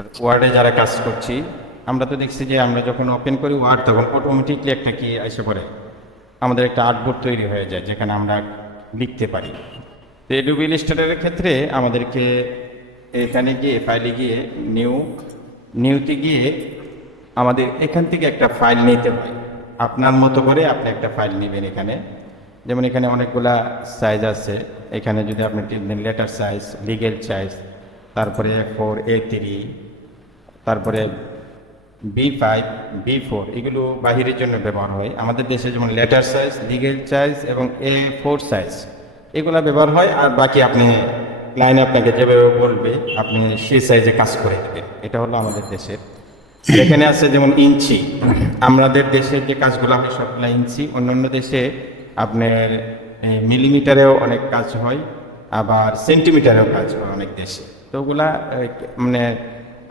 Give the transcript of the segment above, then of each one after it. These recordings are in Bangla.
ওয়ার্ডে যারা কাজ করছি আমরা তো দেখছি যে আমরা যখন ওপেন করি ওয়ার্ড তখন অটোমেটিকলি একটা কি এসে পড়ে, আমাদের একটা আর্টবোর্ড তৈরি হয়ে যায় যেখানে আমরা লিখতে পারি। তো অ্যাডোবি ইলাস্ট্রেটরের ক্ষেত্রে আমাদেরকে এখানে গিয়ে ফাইলে গিয়ে নিউতে গিয়ে আমাদের এখান থেকে একটা ফাইল নিতে হয়। আপনার মতো করে আপনি একটা ফাইল নেবেন। এখানে যেমন এখানে অনেকগুলা সাইজ আছে। এখানে যদি আপনি টিপবেন লেটার সাইজ, লিগেল সাইজ, তারপরে A4, A3, তারপরে B5, B4, এগুলো বাহিরের জন্য ব্যবহার হয়। আমাদের দেশে যেমন লেটার সাইজ, লিগেল সাইজ এবং A4 সাইজ এগুলো ব্যবহার হয়। আর বাকি আপনি লাইনে আপনাকে যেভাবে বলবে আপনি সেই সাইজে কাজ করে দেবেন। এটা হলো আমাদের দেশের। এখানে আছে যেমন ইঞ্চি, আমাদের দেশের যে কাজগুলো হয় সবগুলো ইঞ্চি। অন্যান্য দেশে আপনার মিলিমিটারেও অনেক কাজ হয়, আবার সেন্টিমিটারেও কাজ হয় অনেক দেশে। তো ওগুলা মানে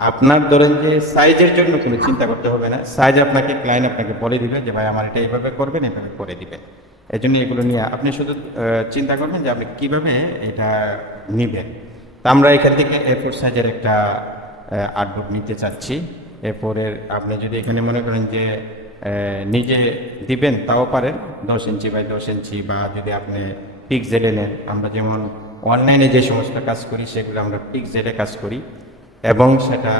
আপনার ধরেন যে সাইজের জন্য কোনো চিন্তা করতে হবে না। সাইজ আপনাকে ক্লায়েন্ট আপনাকে বলে দিবে যে ভাই আমার এটা এইভাবে করবেন, এইভাবে করে দিবেন। এই জন্য এগুলো নিয়ে আপনি শুধু চিন্তা করবেন যে আপনি কীভাবে এটা নেবেন। তা আমরা এখান থেকে A4 সাইজের একটা আর্টবোর্ড নিতে চাচ্ছি। এরপরের আপনি যদি এখানে মনে করেন যে নিজে দিবেন তাও পারেন, 10 ইঞ্চি বাই 10 ইঞ্চি, বা যদি আপনি পিক্সেলে নেন। আমরা যেমন অনলাইনে যে সমস্ত কাজ করি সেগুলো আমরা পিক্সেলে কাজ করি এবং সেটা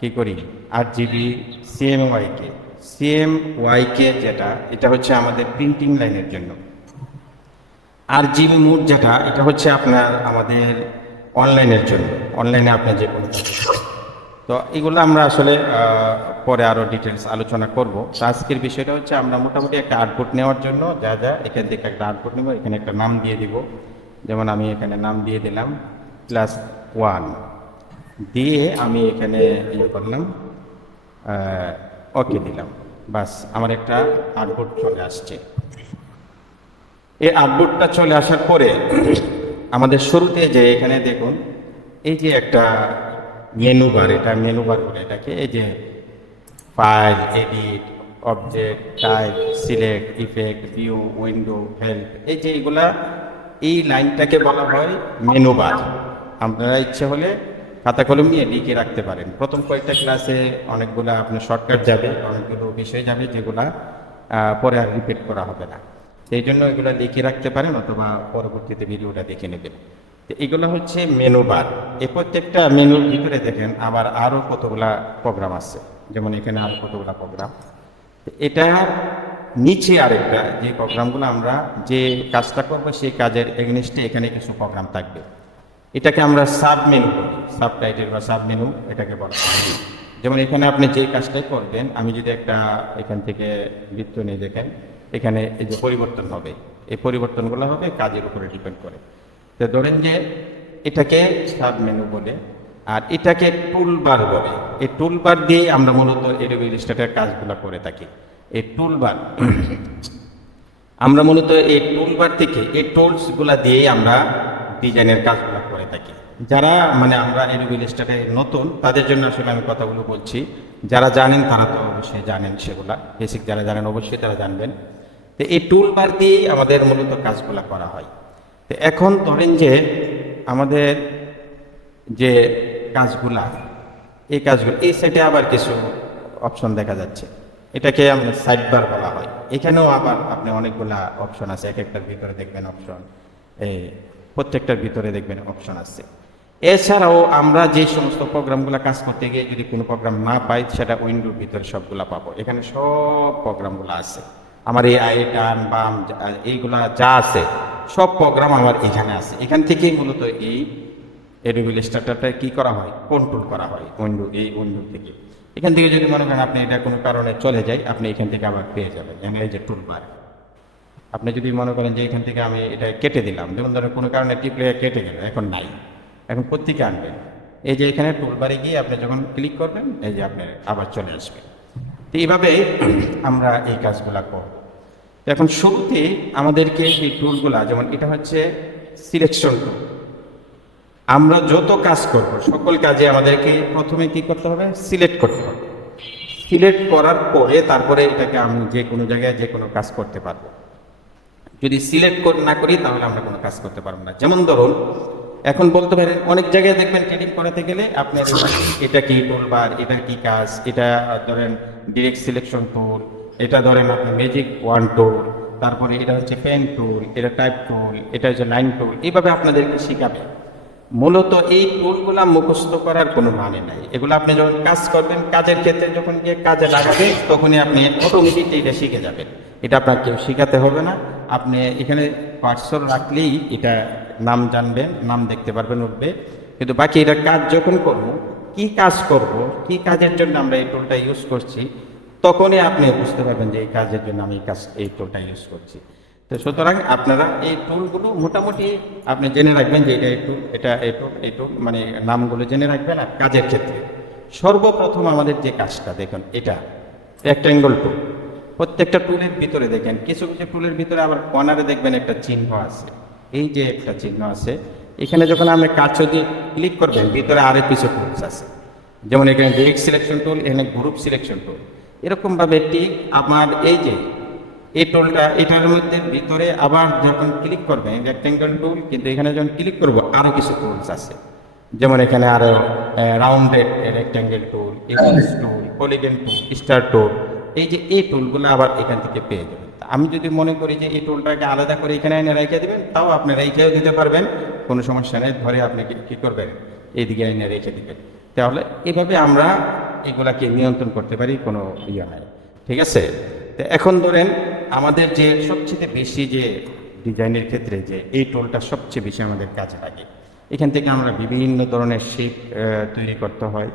কি করি 8GB CMYK যেটা, এটা হচ্ছে আমাদের প্রিন্টিং লাইনের জন্য। 8GB মোড যেটা, এটা হচ্ছে আপনার আমাদের অনলাইনের জন্য। অনলাইনে আপনার যে কোনো তো এগুলো আমরা আসলে পরে আরও ডিটেলস আলোচনা করব। তো আজকের বিষয়টা হচ্ছে আমরা মোটামুটি একটা আউটপুট নেওয়ার জন্য যা যা এখান থেকে একটা আউটপুট নেব। এখানে একটা নাম দিয়ে দিব, যেমন আমি এখানে নাম দিয়ে দিলাম +1 দিয়ে আমি এখানে ইয়ে করলাম, ওকে দিলাম। বাস আমার একটা আউটপুট চলে আসছে। এই আউটপুটটা চলে আসার পরে আমাদের শুরুতে যে এখানে দেখুন এই যে একটা মেনু বার, এটা মেনু বার বলে এটাকে। এই যে file, edit, object, type, select, effect, view, window, help, এই যে এগুলা, এই লাইনটাকে বলা হয় মেনু বার। আপনারা ইচ্ছে হলে খাতা কলম নিয়ে লিখে রাখতে পারেন। প্রথম কয়েকটা ক্লাসে অনেকগুলা আপনার শর্টকাট যাবে, অনেকগুলো বিষয় যাবে যেগুলা পরে আর রিপিট করা হবে না। সেই জন্য এগুলো লিখে রাখতে পারেন অথবা পরবর্তীতে ভিডিওটা দেখে নেবেন। তো এগুলো হচ্ছে মেনু বার। এই প্রত্যেকটা মেনুর ভিতরে দেখেন আবার আরও কতগুলা প্রোগ্রাম আছে, যেমন এখানে আরও কতগুলা প্রোগ্রাম। এটা নিচে আরেকটা যে প্রোগ্রামগুলো আমরা যে কাজটা করবো সেই কাজের এগেনস্টে এখানে কিছু প্রোগ্রাম থাকবে। এটাকে আমরা সাব মেনু বলি, সাব টাইটেল বা সাব মেনু এটাকে বলা হয়। যেমন এখানে আপনি যে কাজটাই করবেন, আমি যদি একটা এখান থেকে বৃত্ত নিয়ে দেখেন, এখানে এই যে পরিবর্তন হবে, এই পরিবর্তনগুলো হবে কাজের উপরে ডিপেন্ড করে। তো ধরেন যে এটাকে সাব মেনু বলে, আর এটাকে টুলবার বলে। এই টুলবার দিয়ে আমরা মূলত অ্যাডোবি ইলাস্ট্রেটরের কাজগুলো করে থাকি। এই টুলবার আমরা মূলত এই টুলবার থেকে এই টুলসগুলো দিয়েই আমরা ডিজাইনের কাজগুলো করে থাকি। যারা মানে আমরা অ্যাডোবি ইলাস্ট্রেটরে নতুন তাদের জন্য আসলে আমি কথাগুলো বলছি। যারা জানেন তারা তো অবশ্যই জানেন, সেগুলা বেসিক যারা জানেন অবশ্যই তারা জানবেন। তো এই টুলবার দিয়েই আমাদের মূলত কাজগুলো করা হয়। তো এখন ধরেন যে আমাদের যে কাজগুলা, এই কাজগুলো এই সাইডে আবার কিছু অপশন দেখা যাচ্ছে, এটাকে আমরা সাইড বার বলা হয়। এখানেও আবার আপনি অনেকগুলা অপশন আছে, এক একটার ভিতরে দেখবেন অপশন, এই প্রত্যেকটার ভিতরে দেখবেন অপশন আছে। এছাড়াও আমরা যে সমস্ত প্রোগ্রামগুলো কাজ করতে গিয়ে যদি কোনো প্রোগ্রাম না পাই, সেটা উইন্ডোর ভিতরে সবগুলা পাবো। এখানে সব প্রোগ্রামগুলো আছে। আমার এই ডান বাম এইগুলা যা আছে সব প্রোগ্রাম আমার এখানে আছে। এখান থেকেই মূলত এই অ্যাডোবি ইলাস্ট্রেটরটা কি করা হয়, কন্ট্রোল করা হয় উইন্ডো, এই উইন্ডো থেকে। এখান থেকে যদি মনে করেন আপনি এটা কোনো কারণে চলে যায়, আপনি এখান থেকে আবার পেয়ে যাবেন। এই যে টুলবার, আপনি যদি মনে করেন যে এখান থেকে আমি এটা কেটে দিলাম, যেমন ধরেন কোনো কারণে টিপলে কেটে গেল, এখন নাই, এখন কোত্থেকে আনবেন? এই যে এখানে টুলবারে গিয়ে আপনি যখন ক্লিক করবেন, এই যে আপনি আবার চলে আসবেন। তো এইভাবে আমরা এই কাজগুলা করব। এখন শুরুতে আমাদেরকে এই টুলগুলা, যেমন এটা হচ্ছে সিলেকশন টুল। আমরা যত কাজ করব সকল কাজে আমাদেরকে প্রথমে কি করতে হবে, সিলেক্ট করতে হবে। সিলেক্ট করার পরে তারপরে এটাকে আমি যে কোনো জায়গায় যে কোনো কাজ করতে পারবো। যদি সিলেক্ট না করি তাহলে আমরা কোনো কাজ করতে পারবো না। যেমন ধরুন এখন বলতে পারেন অনেক জায়গায় দেখবেন ট্রেডিং করাতে গেলে আপনার এটা কি টুলবার, এটা কি কাজ, এটা ধরেন ডিরেক্ট সিলেকশন টুল, এটা ধরেন আপনি ম্যাজিক ওয়ান টুল, তারপরে এটা হচ্ছে পেন টুল, এটা টাইপ টুল, এটা হচ্ছে লাইন টুল, এইভাবে আপনাদেরকে শিখাবে। মূলত এই টুলগুলা মুখস্থ করার কোনো মানে নাই। এগুলো আপনি যখন কাজ করবেন, কাজের ক্ষেত্রে যখন গিয়ে কাজে লাগাবেন, তখনই আপনি অটোমেটিকলি এটা শিখে যাবেন। এটা আপনার কেউ শিখাতে হবে না। আপনি এখানে পার্সল রাখলেই এটা নাম জানবেন, নাম দেখতে পারবেন, উঠবে। কিন্তু বাকি এটা কাজ যখন করব, কি কাজ করব, কি কাজের জন্য আমরা এই টুলটা ইউজ করছি, তখনই আপনি বুঝতে পারবেন যে এই কাজের জন্য আমি এই টুলটা ইউজ করছি। তো সুতরাং আপনারা এই টুলগুলো মোটামুটি আপনি জেনে রাখবেন যে এটা এই টুল, এটা এই টুল, মানে নামগুলো জেনে রাখবেন। আর কাজের ক্ষেত্রে সর্বপ্রথম আমাদের যে কাজটা দেখুন, এটা রেক্ট্যাঙ্গল টুল। প্রত্যেকটা টুলের ভিতরে দেখেন কিছু কিছু টুলের ভিতরে আবার কর্নারে দেখবেন একটা চিহ্ন আছে। এই যে একটা চিহ্ন আছে, এখানে যখন আপনি কাছে দিয়ে ক্লিক করবেন, ভিতরে আরও কিছু টুলস আছে। যেমন এখানে ডিরেক্ট সিলেকশন টুল, এখানে গ্রুপ সিলেকশন টুল। এরকমভাবে ঠিক আমার এই যে এই টুলটা, এটার মধ্যে ভিতরে আবার যখন ক্লিক করবেন রেক্ট্যাঙ্গল টুল, কিন্তু এখানে যখন ক্লিক করব আরও কিছু টুলস আছে। যেমন এখানে আরও রাউন্ডেড রেক্ট্যাঙ্গল টুল, ইমেজ টুল, পলিগন টুল, স্টার টুল, এই যে এই টুলগুলো আবার এখান থেকে পেয়ে যাবেন। আমি যদি মনে করি যে এই টুলটাকে আলাদা করে এখানে এনে রেখে দেবেন, তাও আপনি রেখেও দিতে পারবেন, কোনো সমস্যা নেই। ধরে আপনি কী করবেন, এইদিকে এনে রেখে দিবেন। তাহলে এভাবে আমরা এগুলাকে নিয়ন্ত্রণ করতে পারি, কোনো ইয়ে নাই। ঠিক আছে? তো এখন ধরেন আমাদের যে সবচেয়ে বেশি যে ডিজাইনের ক্ষেত্রে যে এই টুলটা সবচেয়ে বেশি আমাদের কাজে লাগে, এখান থেকে আমরা বিভিন্ন ধরনের শেপ তৈরি করতে হয়।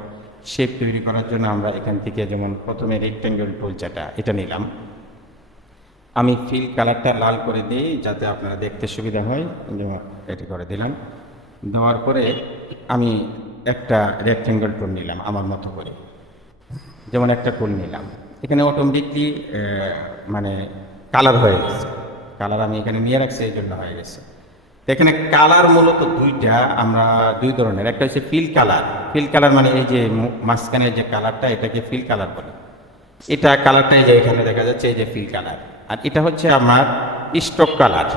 শেপ তৈরি করার জন্য আমরা এখান থেকে যেমন প্রথমে রেক্ট্যাঙ্গেল টুল যেটা, এটা নিলাম। আমি ফিল কালারটা লাল করে দিই যাতে আপনারা দেখতে সুবিধা হয়, যেমন এটি করে দিলাম। দেওয়ার পরে আমি একটা রেক্ট্যাঙ্গেল টুল নিলাম আমার মতো করে, যেমন একটা টুল নিলাম। এখানে অটোমেটিকলি মানে কালার হয়ে গেছে। কালার আমি এখানে নিয়ে রাখছি, এই জন্য হয়ে গেছে। তো এখানে কালার মূলত দুইটা, আমরা দুই ধরনের। একটা হচ্ছে ফিল কালার। ফিল কালার মানে এই যে মাঝখানের যে কালারটা, এটাকে ফিল কালার বলে। এটা কালারটা এই যে এখানে দেখা যাচ্ছে, এই যে ফিল কালার। আর এটা হচ্ছে আমার স্টক কালার।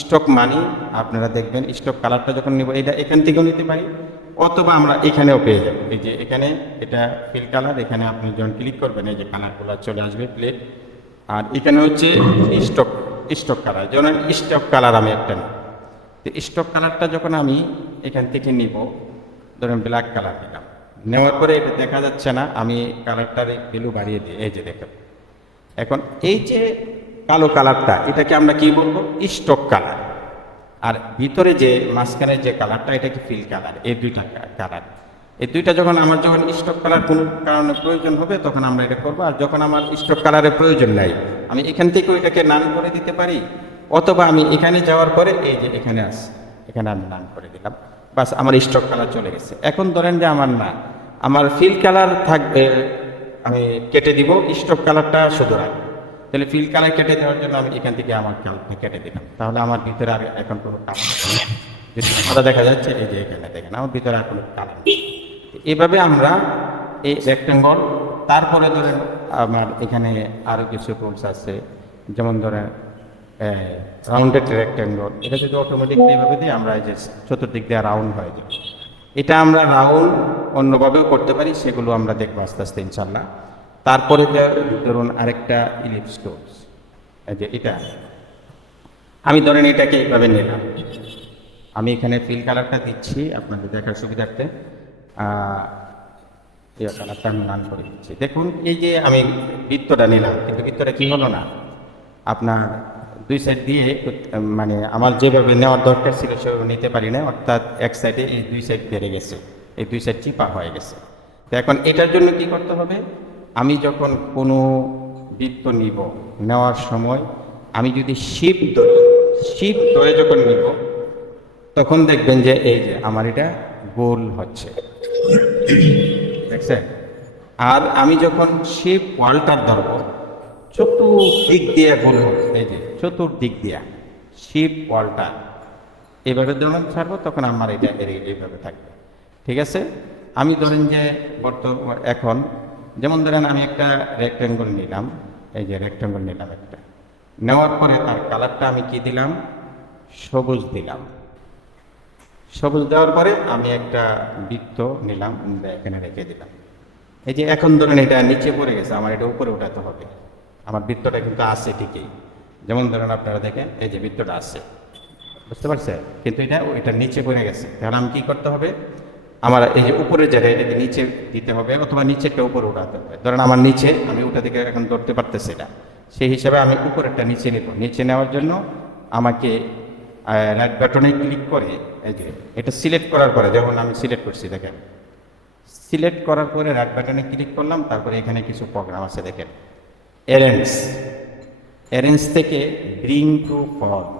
স্টক মানে আপনারা দেখবেন স্টক কালারটা যখন নিব, এটা এখান থেকেও নিতে পারি, অথবা আমরা এখানেও পেয়ে যাব। এই যে এখানে এটা ফিল কালার, এখানে আপনি যখন ক্লিক করবেন এই যে কালারগুলো চলে আসবে প্লেট। আর এখানে হচ্ছে স্টক কালার, যেমন স্টক কালার আমি একটা নিই। তো স্টক কালারটা যখন আমি এখান থেকে নিব, ধরেন ব্ল্যাক কালার নিলাম, নেওয়ার পরে এটা দেখা যাচ্ছে না, আমি কালারটার ভ্যালু বাড়িয়ে দিই, এই যে দেখেন। এখন এই যে কালো কালারটা, এটাকে আমরা কি বলবো, স্টক কালার। আর ভিতরে যে মাঝখানে যে কালারটা, এটাকে ফিল কালার। এই দুইটা কালার, এই দুইটা যখন স্টক কালার কোনো কারণে প্রয়োজন হবে, তখন আমরা এটা করবো। আর যখন আমার স্টক কালারের প্রয়োজন নাই, আমি এখান থেকেও এটাকে নান করে দিতে পারি, অথবা আমি এখানে যাওয়ার পরে এই যে এখানে আসে, এখানে আমি নান করে দিলাম, বাস আমার স্টক কালার চলে গেছে। এখন ধরেন যে আমার ফিল কালার থাকবে, আমি কেটে দিব, স্টক কালারটা শুধু রাখবো। তাহলে ফিল কালার কেটে দেওয়ার জন্য আমি এখান থেকে আমার কালারটা কেটে দিলাম। তাহলে আমার ভিতরে আর এখন কোনো কালার নেই। যদি সাদা দেখা যাচ্ছে, এই যে এখানে দেখেন আমার ভিতরে আর কোনো কালার নেই। এভাবে আমরা এই রেক্ট্যাঙ্গল, তারপরে ধরেন আমার এখানে আরও কিছু টুলস আছে, যেমন ধরেন রাউন্ডেড রেক্ট্যাঙ্গল। এটা যদি অটোমেটিকলি এভাবে দিই, আমরা এই যে চতুর্দিক দিয়ে রাউন্ড হয়ে যায়। এটা আমরা রাউন্ড অন্যভাবেও করতে পারি, সেগুলো আমরা দেখবো আস্তে আস্তে ইনশাল্লাহ। তারপরে ধরুন আরেকটা ইলিপস টুলস, এই যে এটা আমি ধরেন এটাকে এইভাবে নিলাম। আমি এখানে ফিল কালারটা দিচ্ছি আপনাদের দেখার সুবিধার্থে। এই কালারটা আমি রান করে দিচ্ছি। দেখুন এই যে আমি বৃত্তটা নিলাম, কিন্তু বৃত্তটা কি হলো না, আপনার দুই সাইড দিয়ে, মানে আমার যেভাবে নেওয়ার দরকার ছিল সেভাবে নিতে পারি না। অর্থাৎ এক সাইডে এই দুই সাইড বেড়ে গেছে, এই দুই সাইড চিপা হয়ে গেছে। তো এখন এটার জন্য কি করতে হবে, আমি যখন কোনো বৃত্ত নিব, নেওয়ার সময় আমি যদি শিপ ধরে যখন নিব, তখন দেখবেন যে এই যে আমার এটা গোল হচ্ছে, দেখছেন। আর আমি যখন শিপ ওয়ালটার ধরবো, চতুর্দিক দিয়ে গোল হবে, এই যে চতুর্দিক দিয়া শিপ ওয়ালটা এইভাবে যখন ছাড়বো, তখন আমার এটা এইভাবে থাকবে। ঠিক আছে? আমি ধরেন যে এখন যেমন ধরেন আমি একটা রেক্ট্যাঙ্গল নিলাম, এই যে রেক্ট্যাঙ্গল নিলাম একটা, নেওয়ার পরে তার কালারটা আমি কি দিলাম, সবুজ দিলাম। সবুজ দেওয়ার পরে আমি একটা বৃত্ত নিলাম, এখানে রেখে দিলাম। এই যে এখন ধরেন এটা নিচে পড়ে গেছে, আমার এটা উপরে উঠাতে হবে। আমার বৃত্তটা কিন্তু আছে ঠিকই, যেমন ধরেন আপনারা দেখেন এই যে বৃত্তটা আছে, বুঝতে পারছেন, কিন্তু এটা নিচে পড়ে গেছে। তাহলে আমি কি করতে হবে, আমার এই যে উপরের জায়গায় এটাকে নিচে দিতে হবে, অথবা নিচেরটা উপরে উঠাতে হবে। ধরেন আমার নিচে, আমি ওটা থেকে এখন ধরতে পারতেছি না, সেই হিসাবে আমি উপরেরটা নিচে নেব। নিচে নেওয়ার জন্য আমাকে রাইট বাটনে ক্লিক করে এই যে এটা সিলেক্ট করার পরে, যেমন আমি সিলেক্ট করছি দেখেন, সিলেক্ট করার পরে রাইট বাটনে ক্লিক করলাম, তারপরে এখানে কিছু প্রোগ্রাম আছে দেখেন, অ্যারেঞ্জ, অ্যারেঞ্জ থেকে bring to front,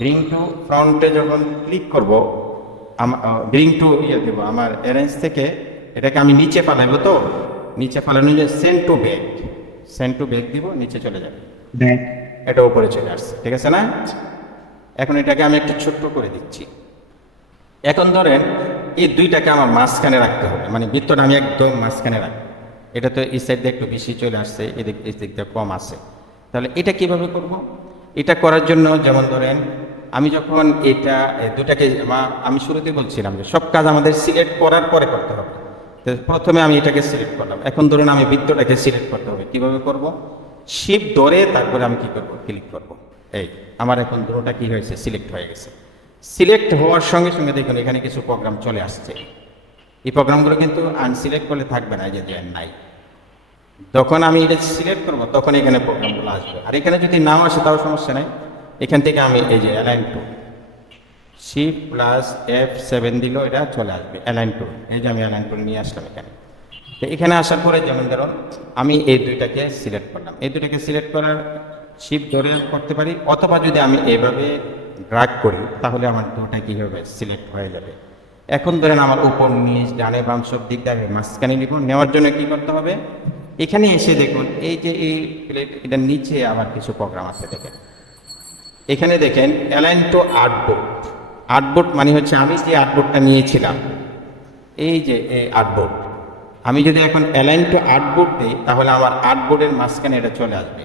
bring to ফ্রন্টে যখন ক্লিক করব, ব্রিং টু দেবো, আমার অ্যারেঞ্জ থেকে এটাকে আমি নিচে পালাবো, তো নিচে পালানো যে send to back, send to back দিব, নিচে চলে যাবে, ব্যাক, এটা উপরে চলে আসছে, ঠিক আছে না? এখন এটাকে আমি একটু ছোট্ট করে দিচ্ছি। এখন ধরেন এই দুইটাকে আমার মাঝখানে রাখতে হবে, মানে বৃত্তটা আমি একদম মাঝখানে রাখবো। এটা তো এই সাইড দিয়ে একটু বেশি চলে আসছে, এদিক এই দিক দিয়ে কম আছে। তাহলে এটা কিভাবে করব? এটা করার জন্য যেমন ধরেন আমি যখন এটা দুটাকে আমি শুরুতে বলছিলাম যে সব কাজ আমাদের সিলেক্ট করার পরে করতে হবে। তো প্রথমে আমি এটাকে সিলেক্ট করলাম, এখন ধরুন আমি বৃত্তটাকে সিলেক্ট করতে হবে। কিভাবে করব? শিফট ধরে তারপরে আমি কি করব, ক্লিক করব। এই আমার এখন দুটোটা কি হয়েছে, সিলেক্ট হয়ে গেছে। সিলেক্ট হওয়ার সঙ্গে সঙ্গে দেখুন এখানে কিছু প্রোগ্রাম চলে আসছে। এই প্রোগ্রামগুলো কিন্তু আনসিলেক্ট করলে থাকবে না, যে নাই। যখন আমি এটা সিলেক্ট করব তখন এখানে প্রোগ্রামগুলো আসবে। আর এখানে যদি নাও আসে তাও সমস্যা নেই, এখান থেকে আমি এই যে align two, shift plus F7 দিলেও এটা চলে আসবে অ্যালাইন টু। এই যে আমি অ্যালাইন টু নিয়ে আসলাম এখানে। তো এখানে আসার পরে যেমন ধরুন আমি এই দুইটাকে সিলেক্ট করলাম, এই দুইটাকে সিলেক্ট করার শিফট ধরে করতে পারি, অথবা যদি আমি এভাবে ড্র্যাগ করি তাহলে আমার দুটা কী হবে, সিলেক্ট হয়ে যাবে। এখন ধরেন আমার উপর নিচ ডানে বাম সব দিক দিয়ে মাঝখানে নিব। নেওয়ার জন্য কি করতে হবে, এখানে এসে দেখুন এই যে এই প্লেট, এটার নিচে আবার কিছু প্রোগ্রাম আছে দেখেন। এখানে দেখেন অ্যালাইন টু আর্টবোর্ড, আর্টবোর্ড মানে হচ্ছে আমি যে আর্টবোর্ডটা নিয়েছিলাম, এই যে এই আর্টবোর্ড, আমি যদি এখন অ্যালাইন টু আর্টবোর্ড দিই তাহলে আমার আর্টবোর্ডের মাঝখানে এটা চলে আসবে।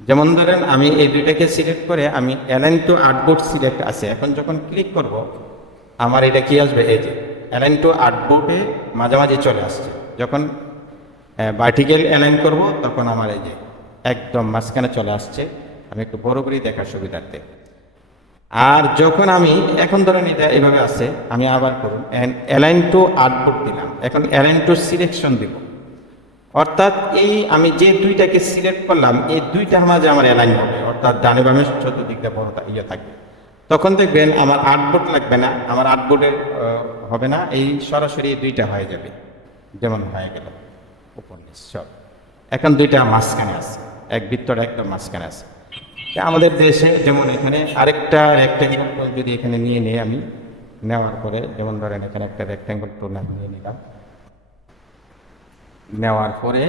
যেমন ধরেন আমি এই দুইটাকে সিলেক্ট করে আমি অ্যালাইন টু আর্টবোর্ড সিলেক্ট আছে, এখন যখন ক্লিক করব আমার এটা কি আসবে, এই যে অ্যালাইন টু আর্টবোর্ডে মাঝামাঝি চলে আসছে। যখন ভার্টিক্যাল অ্যালাইন করব তখন আমার এই যে একদম মাঝখানে চলে আসছে। আমি একটু বড় করেই দেখার সুবিধার্থে। আর যখন আমি এখন ধরেন এটা এভাবে আছে, আমি আবার করুন অ্যালাইন টু আর্টবোর্ড দিলাম, এখন অ্যালাইন টু সিলেকশন দিব। অর্থাৎ এই আমি যে দুইটাকে সিলেক্ট করলাম এই দুইটা মাঝে আমার অ্যালাইন হবে, অর্থাৎ ডানে বামে চতুর্দিকটা বড় থাকবে। তখন দেখবেন আমার আর্টবোর্ড লাগবে না, আমার আর্টবোর্ডের হবে না, এই সরাসরি দুইটা হয়ে যাবে। যেমন হয়ে গেল উপর নিচ সব, এখন দুইটা মাঝখানে আছে, এক বৃত্তটা একদম মাঝখানে আছে। আমাদের দেশে যেমন এখানে আরেকটা রেক্ট্যাঙ্গেল টুল যদি এখানে নিয়ে নিই আমি, নেওয়ার পরে যেমন ধরেন এখানে একটা রেক্ট্যাঙ্গেল টুল আমি নিয়ে নিলাম, নেওয়ার পরে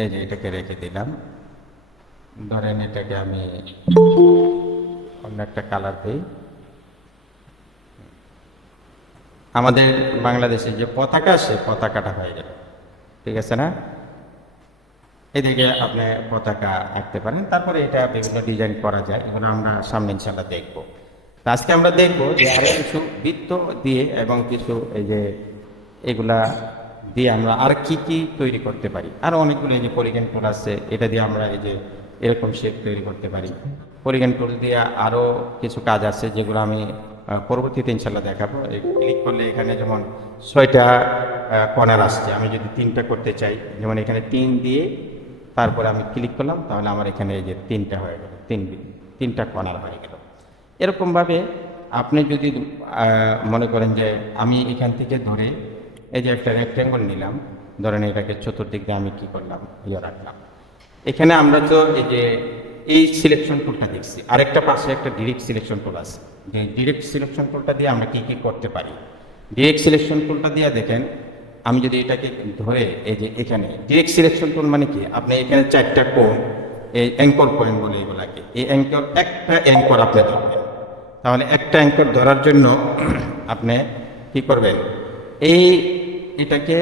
এই যে এটাকে রেখে দিলাম। ধরেন এটাকে আমি অন্য একটা কালার দিই। আমাদের বাংলাদেশে যে পতাকা, সে পতাকাটা হয়ে গেল, ঠিক আছে না? এদিকে আপনি পতাকা আঁকতে পারেন, তারপরে এটা বিভিন্ন ডিজাইন করা যায়, এগুলো আমরা সামনে ইনশাল্লাহ দেখবো। তো আজকে আমরা দেখবো যে আরো কিছু বৃত্ত দিয়ে এবং কিছু এই যে এগুলা দিয়ে আমরা আর কি কি তৈরি করতে পারি। আরও অনেকগুলো এই যে পলিগন টুল আছে, এটা দিয়ে আমরা এই যে এরকম শেপ তৈরি করতে পারি। পলিগন টুল দিয়ে আরও কিছু কাজ আছে যেগুলো আমি পরবর্তীতে ইনশাল্লাহ দেখাবো। ক্লিক করলে এখানে যেমন 6টা কর্নার আসছে, আমি যদি 3টা করতে চাই, যেমন এখানে 3 দিয়ে তারপরে আমি ক্লিক করলাম, তাহলে আমার এখানে এই যে 3টা হয়ে গেল, 3টা কর্নার হয়ে গেল। এরকমভাবে আপনি যদি মনে করেন যে আমি এখান থেকে ধরে এই যে একটা রেক্ট্যাঙ্গল নিলাম, ধরেন এটাকে চতুর্দিক দিয়ে আমি কি করলাম, রাখলাম। এখানে আমরা তো এই যে এই সিলেকশন টুলটা দেখছি, আরেকটা পাশে একটা ডিরেক্ট সিলেকশন টুল আছে, যে ডিরেক্ট সিলেকশন টুলটা দিয়ে আমরা কি কি করতে পারি। ডিরেক্ট সিলেকশন টুলটা দিয়ে দেখেন আমি যদি এটাকে ধরে এই যে এখানে ডিরেক্ট সিলেকশন টুল মানে কি, আপনি এখানে 4টা কোণ, এই অ্যাঙ্কর পয়েন্ট বলে এগুলাকে, এই অ্যাঙ্কর একটা অ্যাঙ্কর আপনি ধরবেন। তাহলে একটা অ্যাঙ্কর ধরার জন্য আপনি কি করবেন, এটাকে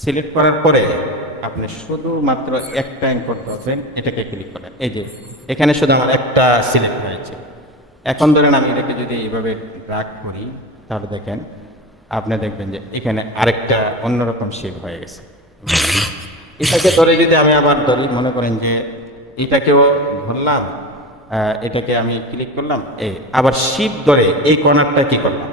সিলেক্ট করার পরে আপনি শুধুমাত্র একটা অ্যাঙ্কর ধরবেন, এটাকে ক্লিক করেন, এই যে এখানে শুধু আমার একটা সিলেক্ট হয়েছে। এখন ধরেন আমি এটাকে যদি এইভাবে ড্রাগ করি, তাহলে দেখেন, আপনি দেখবেন যে এখানে আরেকটা অন্যরকম শেপ হয়ে গেছে। এটাকে ধরে যদি আমি আবার ধরি, মনে করেন যে এটাকেও ধরলাম, এটাকে আমি ক্লিক করলাম, আবার শিপ ধরে এই কর্নারটা কি করলাম,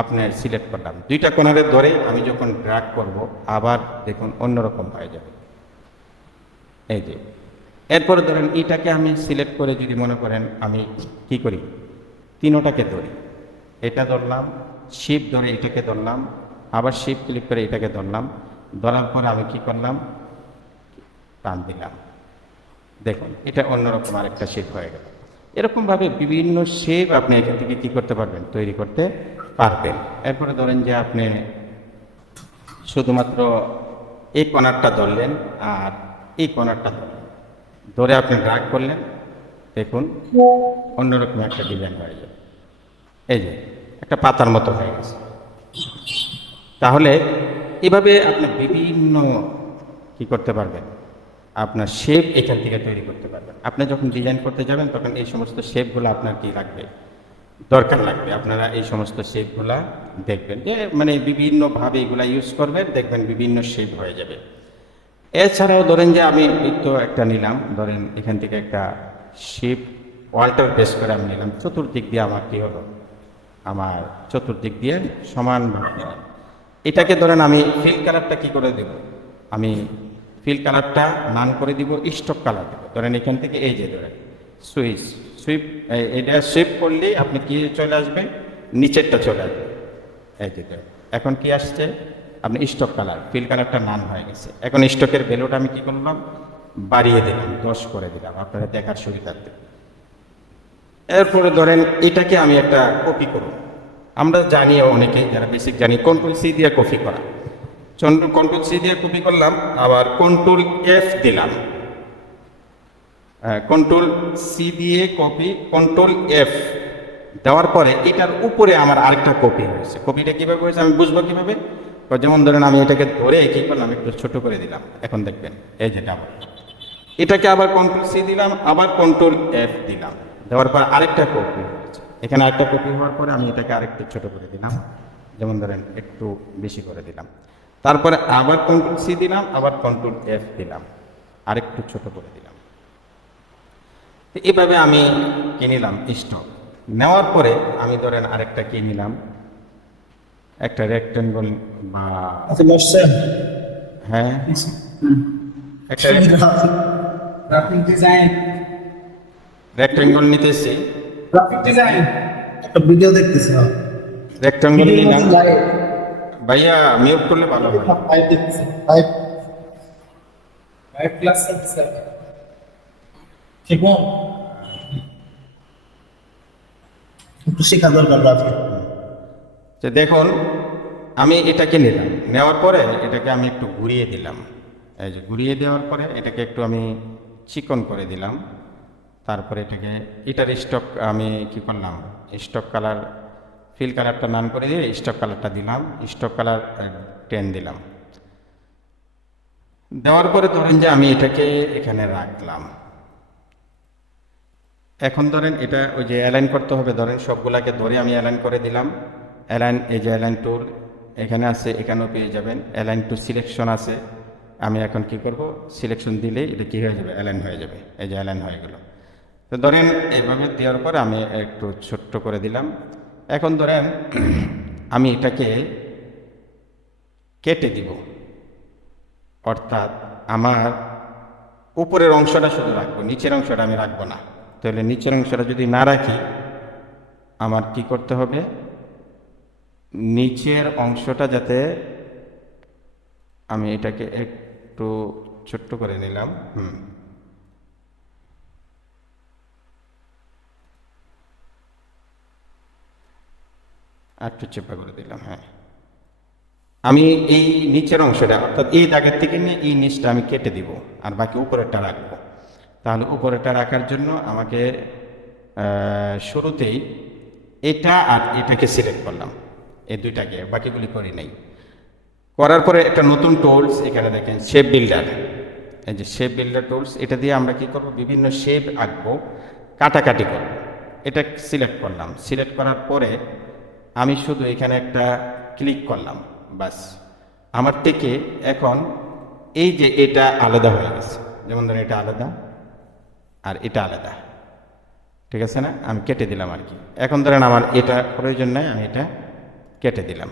আপনার সিলেক্ট করলাম। দুইটা কর্নারে ধরে আমি যখন ড্র্যাগ করব, আবার দেখুন অন্যরকম হয়ে যাবে। এই যে এরপরে ধরেন এটাকে আমি সিলেক্ট করে যদি মনে করেন আমি কি করি, তিনোটাকে ধরি, এটা ধরলাম, শিপ ধরে এটাকে ধরলাম, আবার শিপ ক্লিক করে এটাকে ধরলাম, ধরার পরে আমি কি করলাম, টান দিলাম, দেখুন এটা অন্যরকম আরেকটা শেপ হয়ে গেল। এরকমভাবে বিভিন্ন শেপ আপনি এখান থেকে কী করতে পারবেন, তৈরি করতে পারবেন। এরপরে ধরেন যে আপনি শুধুমাত্র এই কর্নারটা ধরলেন আর এই কর্নারটা ধরলেন, ধরে আপনি ড্র্যাগ করলেন, দেখুন অন্যরকম একটা ডিজাইন হয়ে যাবে। এই যে একটা পাতার মতো হয়ে গেছে। তাহলে এভাবে আপনি বিভিন্ন কি করতে পারবেন, আপনার শেপ এখান থেকে তৈরি করতে পারবেন। আপনি যখন ডিজাইন করতে যাবেন তখন এই সমস্ত শেপগুলো আপনার কি লাগবে, দরকার লাগবে। আপনারা এই সমস্ত শেপগুলা দেখবেন, যে মানে বিভিন্নভাবে এগুলা ইউজ করবেন, দেখবেন বিভিন্ন শেপ হয়ে যাবে। এছাড়াও ধরেন যে আমি তো একটা নিলাম, ধরেন এখান থেকে একটা শেপ ওয়ালটার বেস করে আমি নিলাম, চতুর্দিক দিয়ে আমার কি হলো, আমার চতুর্দিক দিয়ে সমানভাবে নিলাম। এটাকে ধরেন আমি ফিল কালারটা কি করে দেব, আমি ফিল কালারটা নান করে দিব স্টক কালার দেবো। ধরেন এখান থেকে এই যে ধরেন সুইপ, এটা সুইপ করলেই আপনি কি চলে আসবে, নিচেরটা চলে আসবে। এই যে এখন কি আসছে, আপনি স্টক কালার, ফিল কালারটা নান হয়ে গেছে। এখন স্টকের ভ্যালুটা আমি কি করলাম, বাড়িয়ে দিলাম, 10 করে দিলাম আপনারা দেখার সুবিধার্থে। এরপরে ধরেন এটাকে আমি একটা কপি করব। আমরা জানি, অনেকে যারা বেসিক জানি, কন্ট্রোল সি দিয়ে কপি করা। কন্ট্রোল সি দিয়ে কপি করলাম, আবার কন্ট্রোল এফ দিলাম, কন্ট্রোল সি দিয়ে কপি, কন্ট্রোল এফ দেওয়ার পরে এটার উপরে আমার আরেকটা কপি হয়েছে। কপিটা কীভাবে হয়েছে আমি বুঝবো কীভাবে, যেমন ধরেন আমি এটাকে ধরে কী করলাম, একটু ছোট করে দিলাম। এখন দেখবেন এই যেটা আবার এটাকে আবার কন্ট্রোল সি দিলাম, আবার কন্ট্রোল এফ দিলাম, দেওয়ার পর আরেকটা কপি হয়েছে। এখানে আরেকটা কপি হওয়ার পরে আমি এটাকে আরেকটু ছোট করে দিলাম, যেমন ধরেন একটু বেশি করে দিলাম। তারপরে আবার কন্ট্রোল সি দিলাম, আবার কন্ট্রোল এফ দিলাম, আরেকটু ছোট করে দিলাম। এইভাবে আমি কি নিলাম, স্টক নেওয়ার পরে আমি ধরেন আরেকটা কি নিলাম, একটা রেক্টেঙ্গল বা হ্যাঁ একটা গ্রাফিক ডিজাইন, রেক্টেঙ্গল নিতেছি, গ্রাফিক ডিজাইন একটা ভিডিও দেখতেছি। রেক্টেঙ্গল নিলাম। ভাইয়া মিউট করলে ভালো হয়। লাইভ দেখতেছি, লাইভ ক্লাস চলতেছে। ঠিক না, একটু শেখা দরকার গ্রাফিক। যে দেখুন আমি এটাকে নিলাম, নেওয়ার পরে এটাকে আমি একটু ঘুরিয়ে দিলাম। এই যে ঘুরিয়ে দেওয়ার পরে এটাকে একটু আমি চিকন করে দিলাম। তারপরে এটার স্টক আমি কি করলাম, স্টক কালার, ফিল কালারটা নান করে দিয়ে স্টক কালারটা দিলাম, স্টক কালার 10 দিলাম। দেওয়ার পরে ধরেন যে আমি এটাকে এখানে রাখলাম। এখন ধরেন এটা ওই যে অ্যালাইন করতে হবে, ধরেন সবগুলাকে ধরে আমি অ্যালাইন করে দিলাম। অ্যালাইন, এই যে অ্যালাইন টুল এখানে আছে, এখানেও পেয়ে যাবেন। অ্যালাইন টু সিলেকশন আছে, আমি এখন কি করব, সিলেকশন দিলে এটা কি হয়ে যাবে, অ্যালাইন হয়ে যাবে। এই যে অ্যালাইন হয়ে গেল। তো ধরেন এইভাবে দেওয়ার পরে আমি একটু ছোট্ট করে দিলাম। এখন ধরেন আমি এটাকে কেটে দিব, অর্থাৎ আমার উপরের অংশটা শুধু রাখবো, নিচের অংশটা আমি রাখবো না। তাহলে নিচের অংশটা যদি না রাখি, আমার কি করতে হবে, নিচের অংশটা যাতে, আমি এটাকে একটু ছোট্ট করে নিলাম, একটু চেপা করে দিলাম। হ্যাঁ, আমি এই নিচের অংশটা, অর্থাৎ এই দাগের থেকে নিয়ে এই নিচটা আমি কেটে দিব, আর বাকি উপরেরটা রাখবো। তাহলে উপরেরটা রাখার জন্য আমাকে শুরুতেই এটা আর এটাকে সিলেক্ট করলাম, এই দুইটাকে, বাকিগুলি করি নাই। করার পরে একটা নতুন টুলস এখানে দেখেন, শেপ বিল্ডার। এই যে শেপ বিল্ডার টুলস, এটা দিয়ে আমরা কি করব, বিভিন্ন শেপ আঁকবো, কাটাকাটি করব। এটা সিলেক্ট করলাম, সিলেক্ট করার পরে আমি শুধু এখানে একটা ক্লিক করলাম, বাস আমার থেকে এখন এই যে এটা আলাদা হয়ে গেছে, যেমন ধরেন এটা আলাদা আর এটা আলাদা, ঠিক আছে না? আমি কেটে দিলাম আর কি। এখন ধরেন আমার এটা প্রয়োজন নাই, আমি এটা কেটে দিলাম।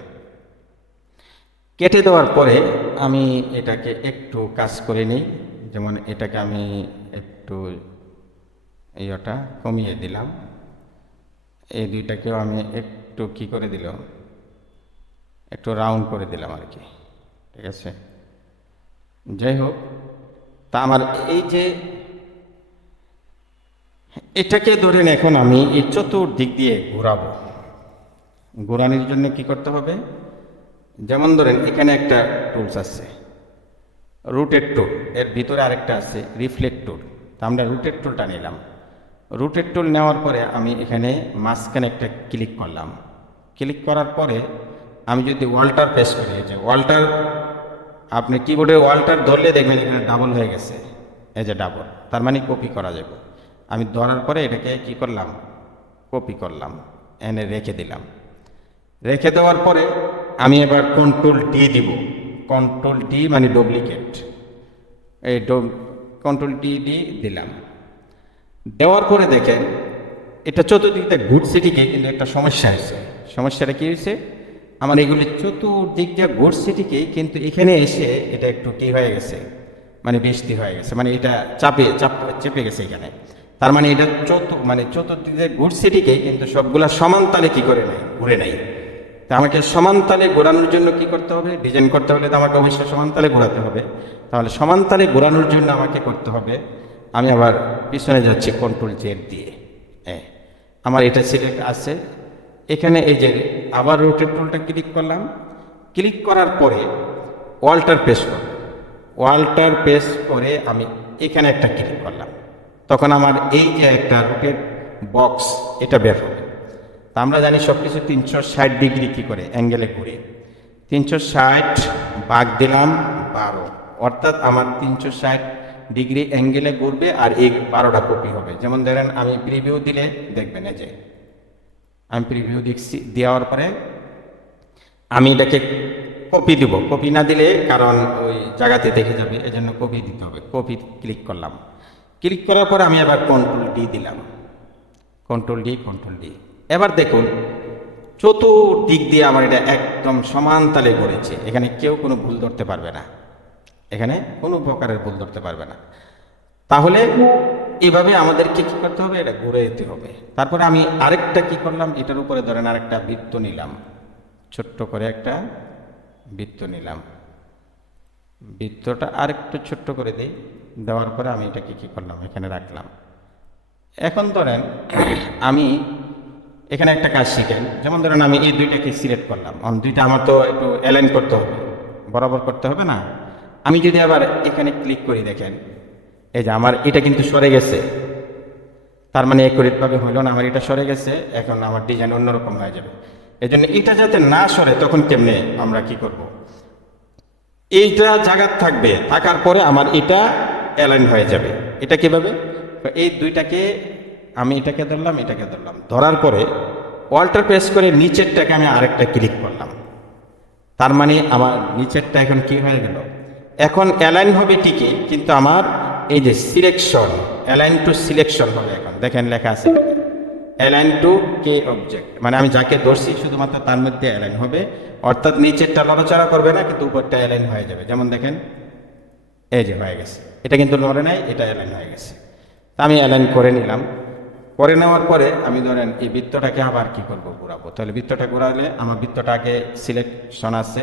কেটে দেওয়ার পরে আমি এটাকে একটু কাজ করে নিই, যেমন এটাকে আমি একটু ইয়েটা কমিয়ে দিলাম, এই দুইটাকেও আমি একটু কি করে দিলাম, একটু রাউন্ড করে দিলাম আর কি, ঠিক আছে? যাই হোক, তা আমার এই যে এটাকে ধরেন এখন আমি এই চতুর্দিক দিয়ে ঘোরাবো। ঘোরানোর জন্য কি করতে হবে, যেমন ধরেন এখানে একটা টুলস আছে রুটেড টুল, এর ভিতরে আরেকটা আছে রিফ্লেক্ট টুল। তা আমরা রুটেড টুলটা নিলাম। রুটেড টুল নেওয়ার পরে আমি এখানে মাঝখানে একটা ক্লিক করলাম। ক্লিক করার পরে আমি যদি ওয়ালটার প্রেস করি, এই যে ওয়ালটার, আপনি কিবোর্ডে ওয়ালটার ধরলে দেখবেন এখানে ডাবল হয়ে গেছে, এই যে ডাবল, তার মানে কপি করা যাবে। আমি ধরার পরে এটাকে কি করলাম, কপি করলাম, এনে রেখে দিলাম। রেখে দেওয়ার পরে আমি এবার কন্ট্রোল ডি দিব। কন্ট্রোল ডি মানে ডুপ্লিকেট, এই কন্ট্রোল ডি দিলাম। দেওয়ার পরে দেখেন এটা চতুর্দিকে ঘুরছে ঠিকই, কিন্তু একটা সমস্যা হয়েছে। সমস্যাটা কি হয়েছে, আমার এগুলি চতুর্দিক দিয়ে ঘুরছে ঠিকই, কিন্তু এখানে এসে এটা একটু কি হয়ে গেছে, মানে বৃষ্টি হয়ে গেছে, মানে এটা চেপে গেছে এখানে। তার মানে এটা চতুর্দিক দিয়ে ঘুরছে ঠিকই, কিন্তু সবগুলা সমান তালে কি করে নাই, ঘুরে নাই। তা আমাকে সমান তালে ঘোরানোর জন্য কি করতে হবে, ডিজাইন করতে হলে তো আমাকে অবশ্যই সমান তালে ঘোরাতে হবে। তাহলে সমান তালে ঘোরানোর জন্য আমাকে করতে হবে, আমি আবার পিছনে যাচ্ছি কন্ট্রোল জেড দিয়ে। আমার এটা সিলেক্ট আছে, এখানে এই যে আবার রোটেট টুলটা ক্লিক করলাম। ক্লিক করার পরে ওয়াল্টার প্রেস করব। ওয়াল্টার প্রেস করে আমি এখানে একটা ক্লিক করলাম, তখন আমার এই যে একটা রোটেট বক্স এটা বের হবে। তা আমরা জানি সব কিছু 360 ডিগ্রি কী করে অ্যাঙ্গেলে ঘুরে। 360 ভাগ দিলাম 12, অর্থাৎ আমার 360 ডিগ্রি অ্যাঙ্গেলে ঘুরবে, আর এই 12টা কপি হবে। যেমন ধরেন আমি প্রিভিউ দিলে দেখবেন, এই যে আমি প্রিভিউ দেখছি, দেওয়ার পরে আমি এটাকে কপি দিব। কপি না দিলে কারণ ওই জায়গাতে দেখে যাবে, এজন্য কপি দিতে হবে। কপি ক্লিক করলাম। ক্লিক করার পরে আমি আবার কন্ট্রোল ডি দিলাম, কন্ট্রোল ডি। এবার দেখুন চতুর্দিক দিয়ে আমার এটা একদম সমান তালে ঘুরেছে, এখানে কেউ কোনো ভুল ধরতে পারবে না, এখানে কোনো প্রকারের ভুল ধরতে পারবে না। তাহলে এইভাবে আমাদেরকে কি করতে হবে, এটা ঘুরে যেতে হবে। তারপরে আমি আরেকটা কি করলাম, এটার উপরে ধরেন আরেকটা বৃত্ত নিলাম, ছোট্ট করে একটা বৃত্ত নিলাম। বৃত্তটা আরেকটু ছোট্ট করে দিই, দেওয়ার পরে আমি এটাকে কি করলাম, এখানে রাখলাম। এখন ধরেন আমি এখানে একটা কাজ শিখেন, যেমন ধরেন আমি এই দুইটাকে সিলেক্ট করলাম, দুইটা আমার তো একটু অ্যালাইন করতে হবে, বরাবর করতে হবে না। আমি যদি আবার এখানে ক্লিক করি, দেখেন এই যে আমার এটা কিন্তু সরে গেছে, তার মানে একুরেটভাবে হইল না, আমার এটা সরে গেছে। এখন আমার ডিজাইন অন্যরকম হয়ে যাবে। এই জন্য এটা যাতে না সরে, তখন কেমনে আমরা কি করব, এইটা জায়গা থাকবে, থাকার পরে আমার এটা অ্যালাইন হয়ে যাবে। এটা কিভাবে, এই দুইটাকে আমি এটাকে ধরলাম, এটাকে ধরলাম, ধরার পরে ওয়াল্টার প্রেস করে নিচেরটাকে আমি আরেকটা ক্লিক করলাম। তার মানে আমার নিচেরটা এখন কি হয়ে গেল, এখন অ্যালাইন হবে ঠিকই, কিন্তু আমার এই যে সিলেকশন, অ্যালাইন টু সিলেকশন হবে। এখন দেখেন লেখা আছে অ্যালাইন টু কে অবজেক্ট, মানে আমি যাকে ধরছি শুধুমাত্র তার মধ্যে অ্যালাইন হবে, অর্থাৎ নিচেরটা নড়াচড়া করবে না, কিন্তু উপরটা অ্যালাইন হয়ে যাবে। যেমন দেখেন এই যে হয়ে গেছে, এটা কিন্তু নড়ে নাই, এটা অ্যালাইন হয়ে গেছে। তা আমি অ্যালাইন করে নিলাম। করে নেওয়ার পরে আমি ধরেন এই বৃত্তটাকে আবার কি করব, ঘোরাবো। তাহলে বৃত্তটা ঘোরালে আমার বৃত্তটাকে সিলেকশন আছে,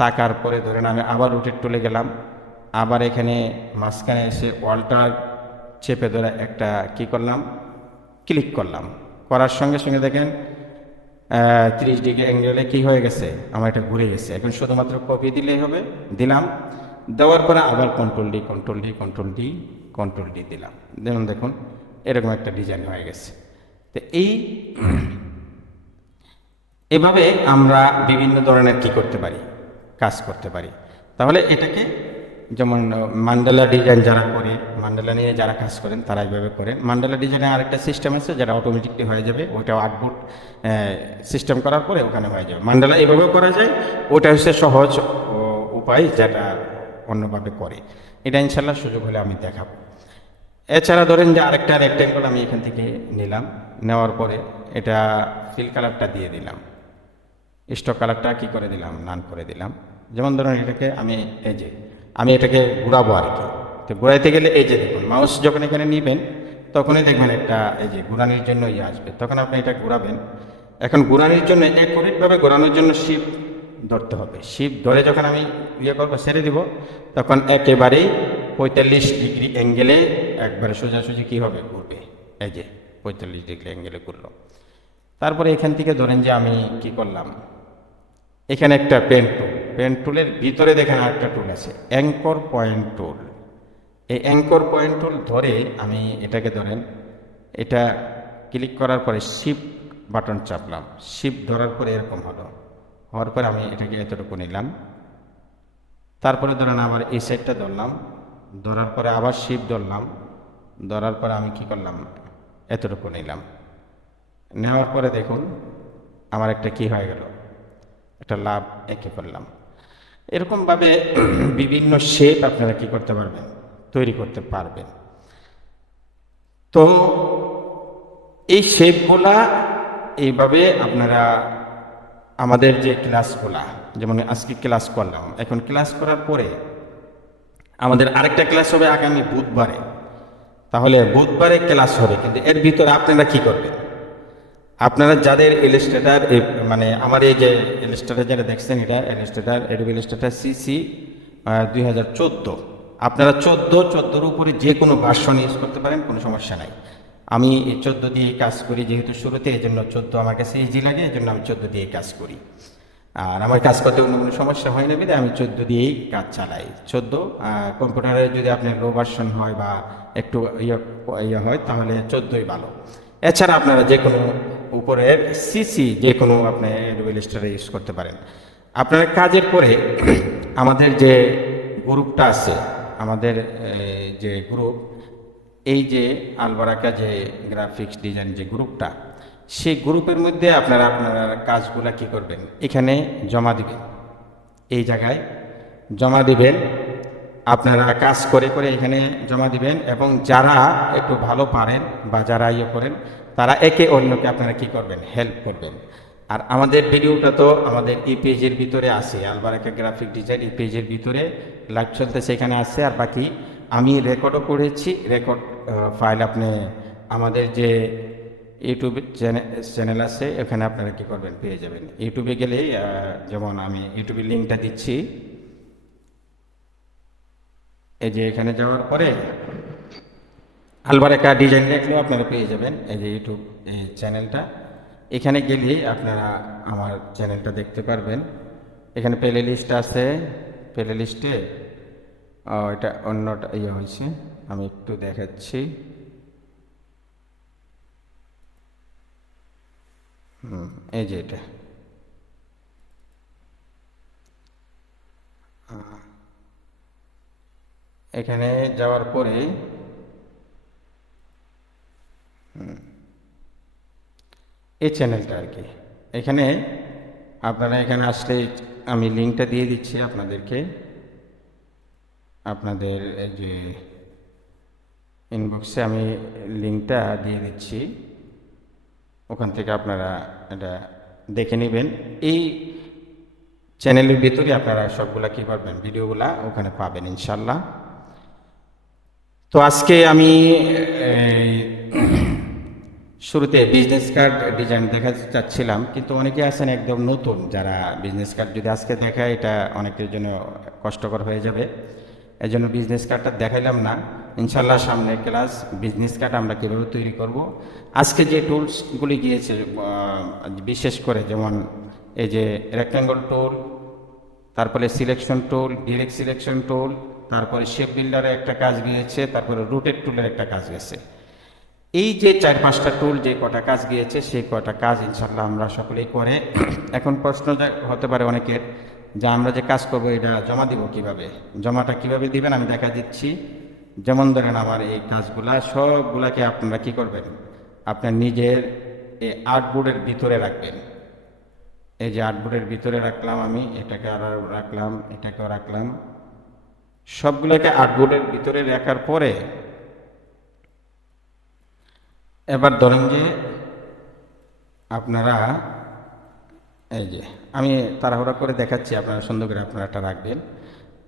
তাকার পরে ধরেন আমি আবার রুটেট টুলে গেলাম, আবার এখানে মাঝখানে এসে ওয়ালটার চেপে ধরে একটা কি করলাম, ক্লিক করলাম। করার সঙ্গে সঙ্গে দেখেন 30 ডিগ্রি অ্যাঙ্গেলে কি হয়ে গেছে, আমার এটা ঘুরে গেছে। এখন শুধুমাত্র কপি দিলেই হবে, দিলাম। দেওয়ার পরে আবার কন্ট্রোল ডি দিলাম, যেমন দেখুন এরকম একটা ডিজাইন হয়ে গেছে। তো এভাবে আমরা বিভিন্ন ধরনের কি করতে পারি, কাজ করতে পারি। তাহলে এটাকে যেমন মান্ডালা ডিজাইন যারা করে, মান্ডালা নিয়ে যারা কাজ করেন তারা এইভাবে করেন। মান্ডালা ডিজাইনে আরেকটা সিস্টেম আছে যেটা অটোমেটিকলি হয়ে যাবে, ওইটা আউটপুট সিস্টেম করার পরে ওখানে হয়ে যাবে। মান্ডালা এভাবেও করা যায়, ওটা হচ্ছে সহজ উপায় যেটা অন্যভাবে করে। এটা ইনশাল্লাহ সুযোগ হলে আমি দেখাবো। এছাড়া ধরেন যে আরেকটা রেক্টেঙ্গল আমি এখান থেকে নিলাম, নেওয়ার পরে এটা ফিল কালারটা দিয়ে দিলাম, স্টক কালারটা কী করে দিলাম, নান করে দিলাম। যেমন ধরুন এটাকে আমি এটাকে ঘুরাবো আর কি। তো ঘুরাইতে গেলে এই যে দেখুন মাউস যখন এখানে নিবেন তখনই দেখবেন একটা ঘুরানোর জন্য আসবে, তখন আপনি এটা ঘুরাবেন। এখন ঘুরানোর জন্য একভাবে ঘোরানোর জন্য শিপ ধরতে হবে। শিপ ধরে যখন আমি করবো, ছেড়ে দিব, তখন একেবারেই 45 ডিগ্রি অ্যাঙ্গেলে একবারে সোজাসুজি কী হবে, ঘুরবে। 45 ডিগ্রি অ্যাঙ্গেলে ঘুরলো। তারপরে এখান থেকে ধরেন যে আমি কি করলাম, এখানে একটা পেন টুলের ভিতরে দেখেন আরেকটা টুল আছে, অ্যাঙ্কর পয়েন্ট টুল। এই অ্যাঙ্কর পয়েন্ট টুল ধরে আমি এটাকে ধরেন, এটা ক্লিক করার পরে শিফট বাটন চাপলাম, শিফট ধরার পরে এরকম হওয়ার পরে আমি এটাকে এতটুকু নিলাম। তারপরে ধরেন আবার এই সাইডটা ধরার পরে আবার শিফট ধরার পরে আমি কি করলাম, এতটুকু নিলাম। নেওয়ার পরে দেখুন আমার একটা কি হয়ে গেল, একটা লাভ এঁকে ফেললাম। এরকমভাবে বিভিন্ন শেপ আপনারা কি করতে পারবেন, তৈরি করতে পারবেন। তো এই শেপগুলা এইভাবে আপনারা আমাদের যে ক্লাসগুলা, যেমন আজকে ক্লাস করলাম, এখন ক্লাস করার পরে আমাদের আরেকটা ক্লাস হবে আগামী বুধবারে। তাহলে বুধবারে ক্লাস হবে, কিন্তু এর ভিতরে আপনারা কি করবেন, আপনারা যাদের ইলাস্ট্রেটর মানে আমার এই যে ইলাস্ট্রেটর যারা দেখছেন, এটা ইলাস্ট্রেটর অ্যাডোবি ইলাস্ট্রেটর সিসি 2014, আপনারা 14 উপরে যে কোনো ভার্সন ইউজ করতে পারেন, কোনো সমস্যা নাই। আমি এই 14 দিয়ে কাজ করি যেহেতু শুরুতে, এই জন্য 14 আমার কাছে ইজি লাগে, এই জন্য আমি 14 দিয়ে কাজ করি। আর আমার কাজ করতে অন্য কোনো সমস্যা হয় না বলে আমি 14 দিয়েই কাজ চালাই। 14 কম্পিউটারে যদি আপনার লো ভার্সন হয় বা একটু ইয়ে হয় তাহলে 14ই ভালো। এছাড়া আপনারা যে কোনো উপরের সিসি যে কোনো আপনি অ্যাডোবি ইলাস্ট্রেটর ইউজ করতে পারেন। আপনার কাজের পরে আমাদের যে গ্রুপটা আছে, আমাদের যে গ্রুপ, এই যে আলবারাকা যে গ্রাফিক্স ডিজাইন যে গ্রুপটা, সেই গ্রুপের মধ্যে আপনারা আপনার কাজগুলা কি করবেন, এখানে জমা দিবেন, এই জায়গায় জমা দিবেন। আপনারা কাজ করে করে এখানে জমা দিবেন, এবং যারা একটু ভালো পারেন বা যারা করেন তারা একে অন্যকে আপনারা কি করবেন, হেল্প করবেন। আর আমাদের ভিডিওটা তো আমাদের এই পেজের ভিতরে আছে, আলবারাকা গ্রাফিক ডিজাইন এই পেজের ভিতরে লাইভ চলতেছে, এখানে আছে। আর বাকি আমি রেকর্ডও করেছি, রেকর্ড ফাইল আপনি আমাদের যে ইউটিউব চ্যানেল আছে এখানে আপনারা কি করবেন, পেয়ে যাবেন। ইউটিউবে গেলে যেমন আমি ইউটিউবের লিঙ্কটা দিচ্ছি, এই যে এখানে যাওয়ার পরে আলবারাকা ডিজাইন লিখলেও আপনারা পেয়ে যাবেন এই যে ইউটিউব চ্যানেলটা। এখানে গেলেই আপনারা আমার চ্যানেলটা দেখতে পারবেন। এখানে প্লে লিস্ট আছে, প্লে লিস্টে এটা অন্যটা হয়েছে, আমি একটু দেখাচ্ছি। এই যে এটা এখানে যাওয়ার পরে এই চ্যানেলটা আর কি, এখানে আপনারা এখানে আসলে আমি লিঙ্কটা দিয়ে দিচ্ছি আপনাদেরকে, আপনাদের এই যে ইনবক্সে আমি লিঙ্কটা দিয়ে দিচ্ছি, ওখান থেকে আপনারা এটা দেখে নেবেন। এই চ্যানেলের ভিতরে আপনারা সবগুলা কী পাবেন, ভিডিওগুলা ওখানে পাবেন ইনশাল্লাহ। তো আজকে আমি শুরুতে বিজনেস কার্ড ডিজাইন দেখাতে চাচ্ছিলাম, কিন্তু অনেকে আছেন একদম নতুন, যারা বিজনেস কার্ড যদি আজকে দেখায় এটা অনেকের জন্য কষ্টকর হয়ে যাবে, এই জন্য বিজনেস কার্ডটা দেখাইলাম না। ইনশাল্লাহ সামনে ক্লাস বিজনেস কার্ড আমরা কীভাবে তৈরি করব। আজকে যে টুলসগুলি গিয়েছে বিশেষ করে, যেমন এই যে রেক্ট্যাঙ্গল টুল, তারপরে selection tool, direct selection tool, তারপরে শেপ বিল্ডারের একটা কাজ গিয়েছে, তারপরে রুটেড টুলের একটা কাজ গেছে। এই যে 4-5টা টুল যে কটা কাজ গিয়েছে, সেই কটা কাজ ইনশাল্লাহ আমরা সকলেই করে। এখন প্রশ্ন হতে পারে অনেকের যে আমরা যে কাজ করব এটা জমা দিব কিভাবে, জমাটা কিভাবে দিবেন আমি দেখা দিচ্ছি। যেমন ধরেন আমার এই কাজগুলা সবগুলাকে আপনারা কি করবেন, আপনার নিজের এই আর্টবোর্ডের ভিতরে রাখবেন। এই যে আর্টবোর্ডের ভিতরে রাখলাম আমি, এটাকে আর রাখলাম, এটাকেও রাখলাম, সবগুলোকে আর্টবোর্ডের ভিতরে রাখার পরে এবার ধরেন যে আপনারা এই যে আমি তাড়াহুড়া করে দেখাচ্ছি, আপনারা সুন্দর করে আপনারা এটা রাখবেন।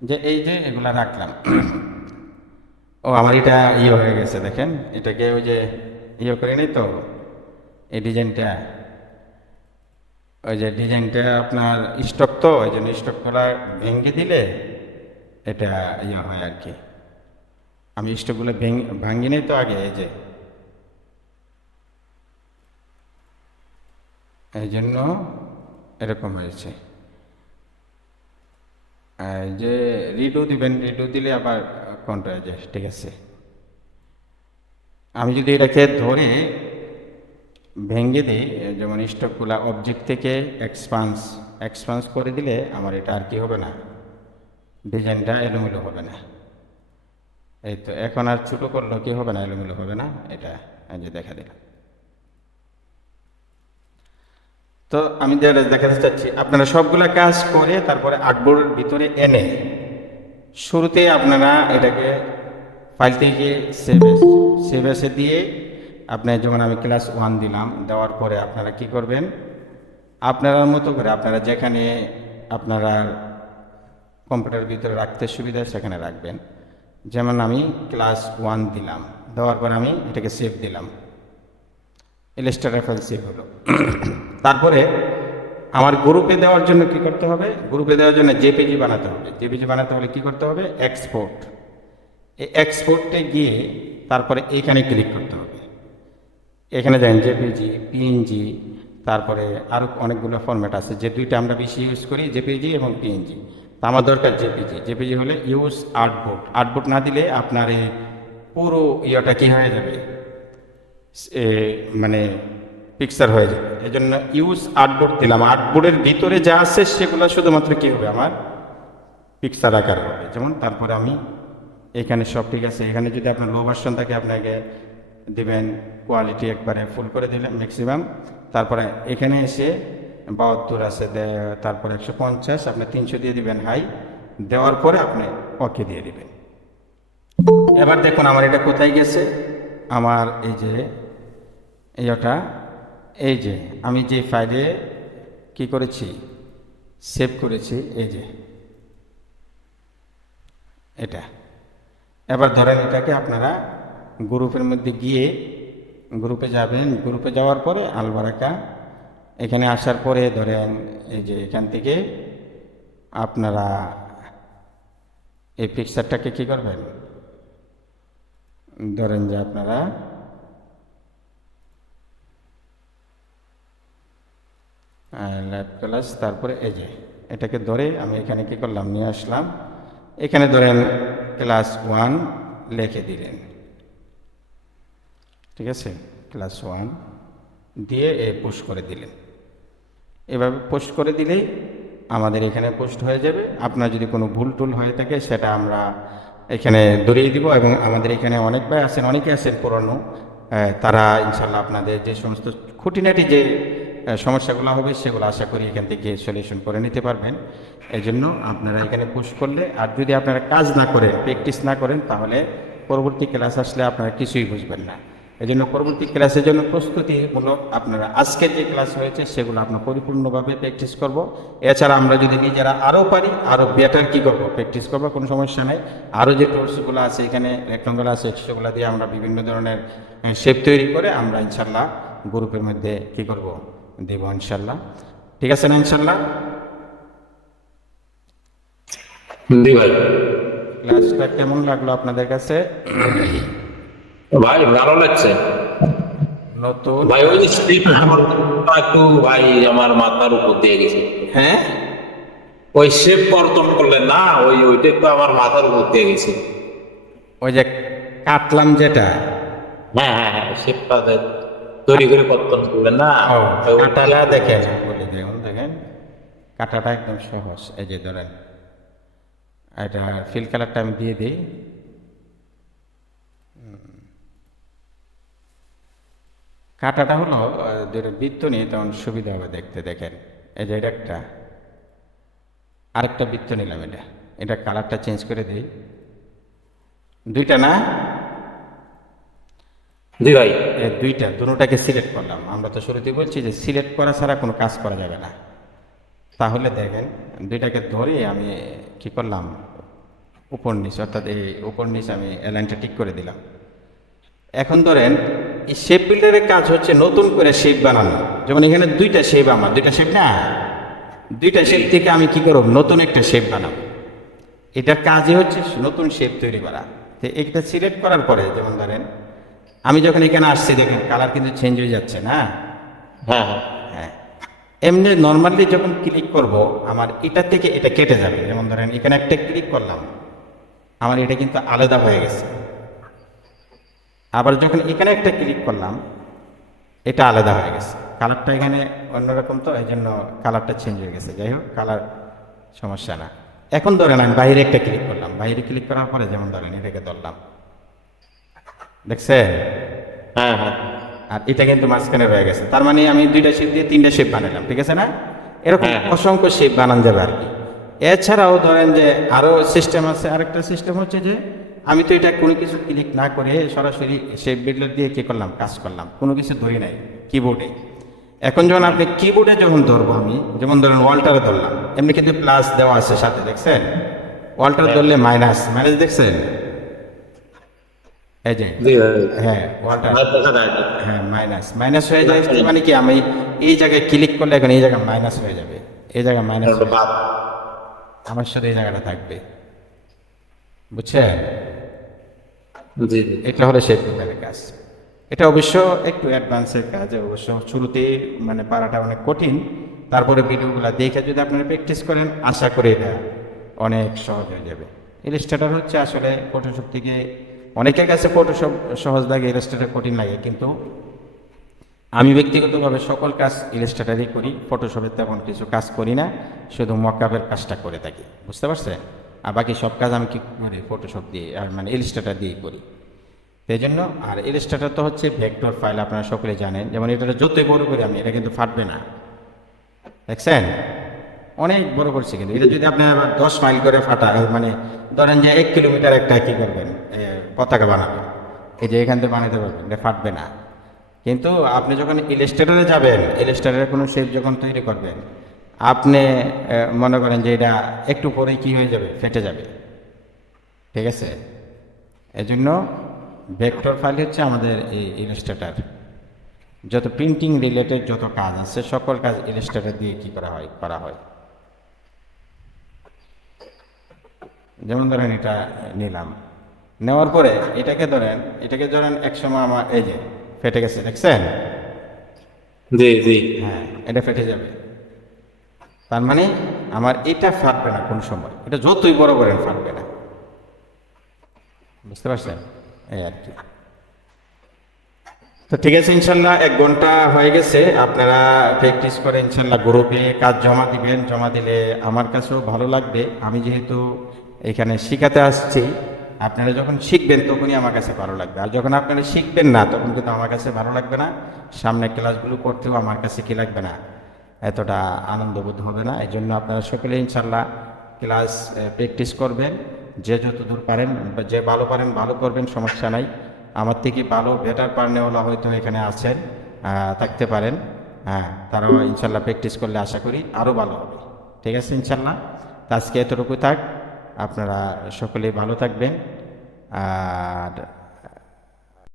যে এই যে এগুলা রাখলাম, ও আমার এটা হয়ে গেছে দেখেন, এটাকে ওই যে করে নেই তো এই ডিজাইনটা, ওই যে ডিজাইনটা আপনার স্টক, তো ওই জন্য স্টকগুলা ভেঙে দিলে এটা হয় আর কি। আমি স্টকগুলো ভাঙি নেই তো আগে, এই যে এই জন্য এরকম হয়েছে। এই যে রিডু দিবেন, রিডু দিলে আবার কোনটা হয়ে যায়, ঠিক আছে। আমি যদি এটাকে ধরে ভেঙে দিই, যেমন স্টকগুলা অবজেক্ট থেকে এক্সপান্স করে দিলে আমার এটা আর কি হবে না, ডিজাইনটা এলোমেলো হবে না। এই তো এখন আর ছোটো করলেও কি হবে না, এলোমেলো হবে না, এটা এই যে দেখা দিলাম। তো আমি দেখাতে চাচ্ছি আপনারা সবগুলা কাজ করে তারপরে আর্টবোর্ডের ভিতরে এনে শুরুতে আপনারা এটাকে ফাইল থেকে সেভ এসে দিয়ে আপনার, যেমন আমি ক্লাস 1 দিলাম, দেওয়ার পরে আপনারা কি করবেন, আপনার মতো করে আপনারা যেখানে আপনারা কম্পিউটারের ভিতরে রাখতে সুবিধা সেখানে রাখবেন। যেমন আমি ক্লাস 1 দিলাম, দেওয়ার পর আমি এটাকে সেভ দিলাম, ইলাস্ট্রেটর ফাইল সেভ হলো। তারপরে আমার গ্রুপে দেওয়ার জন্য কি করতে হবে, গ্রুপে দেওয়ার জন্য জেপিজি বানাতে হবে। জেপিজি বানাতে হলে কি করতে হবে, এক্সপোর্ট। এই এক্সপোর্টে গিয়ে তারপরে এইখানে ক্লিক করতে হবে। এখানে যান জেপিজি, পিএনজি, তারপরে আরও অনেকগুলো ফরম্যাট আছে, যে দুইটা আমরা বেশি ইউজ করি, জেপিজি এবং পিএনজি। তো আমার দরকার জেপিজি। জেপিজি হলে ইউজ আর্টবোর্ড। আর্টবোর্ড না দিলে আপনার এই পুরো ইয়েটা কী হয়ে যাবে, মানে পিকচার হয়ে যাবে। এই জন্য ইউজ আর্টবোর্ড দিলাম। আর্টবোর্ডের ভিতরে যা আছে সেগুলো শুধুমাত্র কী হবে, আমার পিকচার আকার হবে। যেমন তারপরে আমি এখানে সব ঠিক আছে, এখানে যদি আপনার লো ভার্সন থাকে আপনাকে দিবেন কোয়ালিটি একবারে ফুল করে দিলেন ম্যাক্সিমাম। তারপরে এখানে এসে 72 আছে, তারপরে 150, আপনি 300 দিয়ে দিবেন হাই, দেওয়ার পরে আপনি ওকে দিয়ে দিবেন। এবার দেখুন আমার এটা কোথায় গেছে, আমার এই যে এইটা, এই যে আমি যে ফাইলে কি করেছি, সেভ করেছি, এই যে এটা। এবার ধরেন এটাকে আপনারা গ্রুপের মধ্যে গিয়ে গ্রুপে যাবেন, গ্রুপে যাওয়ার পরে আলবারাকা এখানে আসার পরে ধরেন এই যে এখান থেকে আপনারা এই পিকচারটাকে কী করবেন, ধরেন যে আপনারা ল্যাব ক্লাস, তারপরে এই যে এটাকে ধরে আমি এখানে কী করলাম, নিয়ে আসলাম। এখানে ধরেন ক্লাস 1 লিখে দিলেন, ঠিক আছে, ক্লাস 1 দিয়ে পোস্ট করে দিলেন। এভাবে পোস্ট করে দিলেই আমাদের এখানে পোস্ট হয়ে যাবে। আপনার যদি কোনো ভুল টুল হয়ে থাকে সেটা আমরা এখানে ধরিয়ে দিব। এবং আমাদের এখানে অনেক ভাই আছেন, অনেকে আছেন পুরনো, তারা ইনশাল্লাহ আপনাদের যে সমস্ত খুঁটিনাটি যে সমস্যাগুলো হবে সেগুলো আশা করি এখান থেকে সলিউশন করে নিতে পারবেন। এই জন্য আপনারা এখানে পোস্ট করলে, আর যদি আপনারা কাজ না করেন, প্র্যাকটিস না করেন, তাহলে পরবর্তী ক্লাস আসলে আপনারা কিছুই বুঝবেন না। এই জন্য পরবর্তী ক্লাসের জন্য প্রস্তুতিমূলক আপনারা আজকের যে ক্লাস হয়েছে সেগুলো আমরা পরিপূর্ণভাবে প্র্যাকটিস করব। এছাড়া আমরা যদি নিজেরা আরও পারি, আরও বেটার কী করবো, প্র্যাকটিস করবো, কোনো সমস্যা নেই। আরও যে টুলসগুলো আছে এখানে রেক্ট্যাঙ্গল আছে, সেগুলো দিয়ে আমরা বিভিন্ন ধরনের শেপ তৈরি করে আমরা ইনশাল্লাহ গ্রুপের মধ্যে কী করব, দেব ইনশাল্লাহ। ঠিক আছে না ইনশাল্লাহ? জি ভাই। ক্লাসটা কেমন লাগলো আপনাদের কাছে? ভাই ভালো লাগছে নতুন ভাই। ওই স্ক্রিপ্ট একটু ভাই আমার মাথার উপর দিয়ে গেছে। হ্যাঁ, ওই শেপ কর্তন করলেন না, ওইটা একটু আমার মাথার উপর দিয়ে গেছে। ওই যে কাটলাম যেটা, হ্যাঁ হ্যাঁ হ্যাঁ, শেপটা তৈরি করে কর্তন করলেন না, কাটাটা দেখেন, বলে দেখুন, দেখেন কাটাটা একদম সহজ। এই যে ধরেন এটা ফিল কালারটা আমি দিয়ে দিই। কাটাটা হলো দুটো বৃত্ত নিয়ে তখন সুবিধা হবে দেখতে। দেখেন এই যে এটা একটা, আরেকটা বৃত্ত নিলাম, এটা কালারটা চেঞ্জ করে দিই। দুইটা না, জি ভাই। এই দুইটা দুটোটাকে সিলেক্ট করলাম। আমরা তো শুরুতেই বলছি যে সিলেক্ট করা ছাড়া কোনো কাজ করা যাবে না। তাহলে দেখেন দুইটাকে ধরে আমি কি করলাম, উপর নিচ, অর্থাৎ এই উপর নিচ আমি অ্যালাইনটা ঠিক করে দিলাম। এখন ধরেন এই শেপ বিল্ডারের কাজ হচ্ছে নতুন করে শেপ বানানো। যেমন এখানে দুইটা শেপ, আমার দুইটা শেপ না, দুইটা শেপ থেকে আমি কি করব, নতুন একটা শেপ বানাবো। এটার কাজই হচ্ছে নতুন শেপ তৈরি করা। তো এটা সিলেক্ট করার পরে যেমন ধরেন আমি যখন এখানে আসছি, দেখেন কালার কিন্তু চেঞ্জ হয়ে যাচ্ছে না। হ্যাঁ হ্যাঁ হ্যাঁ, এমনি নর্মালি যখন ক্লিক করব আমার এটা থেকে এটা কেটে যাবে। যেমন ধরেন এখানে একটা ক্লিক করলাম, আমার এটা কিন্তু আলাদা হয়ে গেছে। আবার যখন এখানে একটা ক্লিক করলাম, এটা আলাদা হয়ে গেছে। কালারটা এখানে অন্যরকম, তো এই জন্য কালারটা চেঞ্জ হয়ে গেছে। যাই হোক, কালার সমস্যা না। এখন ধরেন আমি বাইরে একটা ক্লিক করলাম, বাইরে ক্লিক করার পরে যেমন ধরেন এটাকে ধরলাম, দেখছেন? হ্যাঁ হ্যাঁ আর এটা কিন্তু মাঝখানে রয়ে গেছে। তার মানে আমি দুইটা শেপ দিয়ে তিনটা শেপ বানালাম, ঠিক আছে না? এরকম হ্যাঁ। অসংখ্য শেপ বানানো যাবে আর কি। এছাড়াও ধরেন যে আরো সিস্টেম আছে। আরেকটা সিস্টেম হচ্ছে যে আমি তো এটা কোনো কিছু ক্লিক না করে সরাসরি শেপ বিল্ডার দিয়ে কি করলাম, কাজ করলাম, কোনো কিছু ধরি নাই কিবোর্ডে। এখন যখন আপনি কিবোর্ডে যখন ধরবো, আমি যেমন ধরেন ওয়ালটারে ধরলাম, এমনি কিন্তু প্লাস দেওয়া আছে সাথে, দেখছেন? ওয়ালটার ধরলে মাইনাস, মাইনাস দেখছেন? এই যে জি ভাই। হ্যাঁ, ওয়ালটা আর দেখা যায় না। হ্যাঁ মাইনাস, মাইনাস হয়ে যায়। মানে কি, আমি এই জায়গায় ক্লিক করলে এখন এই জায়গায় মাইনাস হয়ে যাবে, এই জায়গায় মাইনাস একটা বাদ। আমার সাথে এই জায়গাটা থাকবে, বুঝছেন? জি জি। এটা হলো শেপ বিল্ডারের কাজ। এটা অবশ্য একটু অ্যাডভান্সের কাজ, অবশ্য শুরুতে মানে পারাটা অনেক কঠিন। তারপরে ভিডিওগুলো দেখে যদি আপনারা প্র্যাকটিস করেন, আশা করি এটা অনেক সহজ হয়ে যাবে। ইলাস্ট্রেটর হচ্ছে আসলে ফটোশপ থেকে, অনেকের কাছে ফটোশপ সহজ লাগে, ইলাস্ট্রেটর কঠিন লাগে, কিন্তু আমি ব্যক্তিগতভাবে সকল কাজ ইলাস্ট্রেটরই করি। ফটোশপের তেমন কিছু কাজ করি না, শুধু মকআপের কাজটা করে থাকি, বুঝতে পারছেন? আর বাকি সব কাজ আমি কি করি, ফটোশপ দিয়ে, আর মানে ইলাস্ট্রেটর দিয়েই করি। সেই জন্য, আর ইলাস্ট্রেটর তো হচ্ছে ভেক্টর ফাইল, আপনারা সকলে জানেন। যেমন এটা যতই বড় করি আমি, এটা কিন্তু ফাটবে না, দেখছেন? অনেক বড় করছে, কিন্তু এটা যদি আপনি আবার 10 মাইল করে ফাটা, মানে ধরেন যে 1 কিলোমিটার একটা কি করবেন, পতাকা বানাবেন, এই যে এখান থেকে বানাতে পারবেন, এটা ফাটবে না। কিন্তু আপনি যখন ইলাস্ট্রেটরে যাবেন, ইলাস্ট্রেটরের কোনো শেপ যখন তৈরি করবেন, আপনি মনে করেন যে এটা একটু পরেই কি হয়ে যাবে, ফেটে যাবে, ঠিক আছে? এজন্য ভেক্টর ফাইল হচ্ছে আমাদের এই ইলাস্ট্রেটর। যত প্রিন্টিং রিলেটেড যত কাজ আছে, সকল কাজ ইলাস্ট্রেটর দিয়ে কি করা হয়। যেমন ধরেন এটা নিলাম, নেওয়ার পরে এটাকে ধরেন একসময় আমার এই যে ফেটে গেছে, দেখছেন? জি জি। হ্যাঁ, এটা ফেটে যাবে। তার মানে আমার এটা ফাটবে না কোন সময়, এটা যতই বড় করেন ফাটবে না, বুঝতে পারছেন? এই আর কি। তো ঠিক আছে, ইনশাল্লাহ 1 ঘন্টা হয়ে গেছে। আপনারা প্র্যাকটিস করে ইনশাল্লাহ গ্রুপে কাজ জমা দিবেন। জমা দিলে আমার কাছেও ভালো লাগবে। আমি যেহেতু এখানে শিখাতে আসছি, আপনারা যখন শিখবেন তখনই আমার কাছে ভালো লাগবে। আর যখন আপনারা শিখবেন না, তখন কিন্তু আমার কাছে ভালো লাগবে না। সামনে ক্লাসগুলো করতেও আমার কাছে কি লাগবে না, এতটা আনন্দবোধ হবে না। এই জন্য আপনারা সকলে ইনশাল্লাহ ক্লাস প্র্যাকটিস করবেন। যে যতদূর পারেন, যে ভালো পারেন ভালো করবেন, সমস্যা নাই। আমার থেকে ভালো বেটার পারনেওয়ালা হয়তো এখানে আছেন, থাকতে পারেন। হ্যাঁ, তারাও ইনশাল্লাহ প্র্যাকটিস করলে আশা করি আরও ভালো হবে। ঠিক আছে ইনশাল্লাহ। তো আজকে এতটুকু থাক। আপনারা সকলেই ভালো থাকবেন। আর